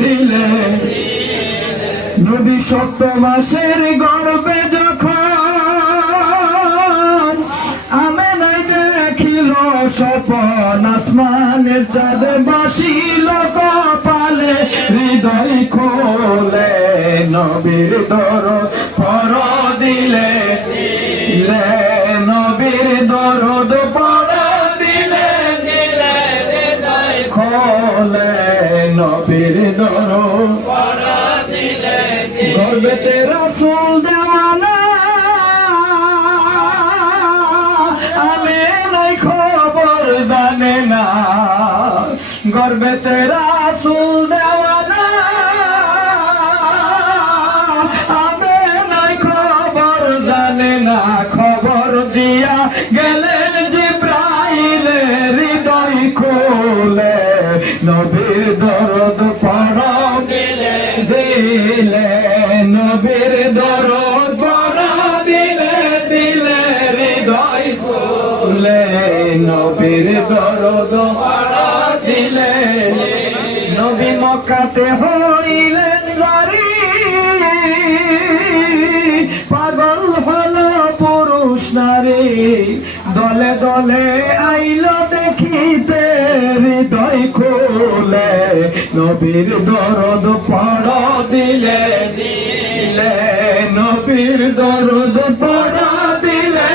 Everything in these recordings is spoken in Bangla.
দিলে নবী 7 মাসের গর্ভে যখন আমেনা দেখিল স্বপন আসমানের চাঁদ বাসিল কপালে হৃদয় খোলে নবীর দরদ পর দিলে নবীর দরদ পর দিলে হৃদয় খোলে নবীর দরদ পর দিলে গর্বেতে রাসূল দেওয়ানা আমেনার খবর জানে না গর্বেতে রাসূল দেওয়ানা আমেনার খবর জানে না খবর দিয়া গেলেন জিব্রাইল হৃদয় খোলে নবীর দরদ পর দিলে নবীর দরদ পর দিলে হৃদয় খোলে নবীর দরদ পর দিলে নবী মক্কাতে হইলেন জারি পাগল হলো পুরুষ নারী দলে দলে আইল দেখিতে হৃদয় খোলে নবীর দরদ পর দিলে নবীর দরদ পর দিলে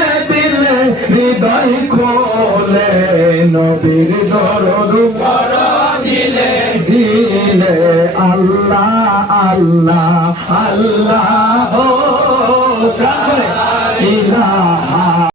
হৃদয় খোলে নবীর দরদ পর দিলে আল্লাহ আল্লাহ আল্লাহ ইলাহা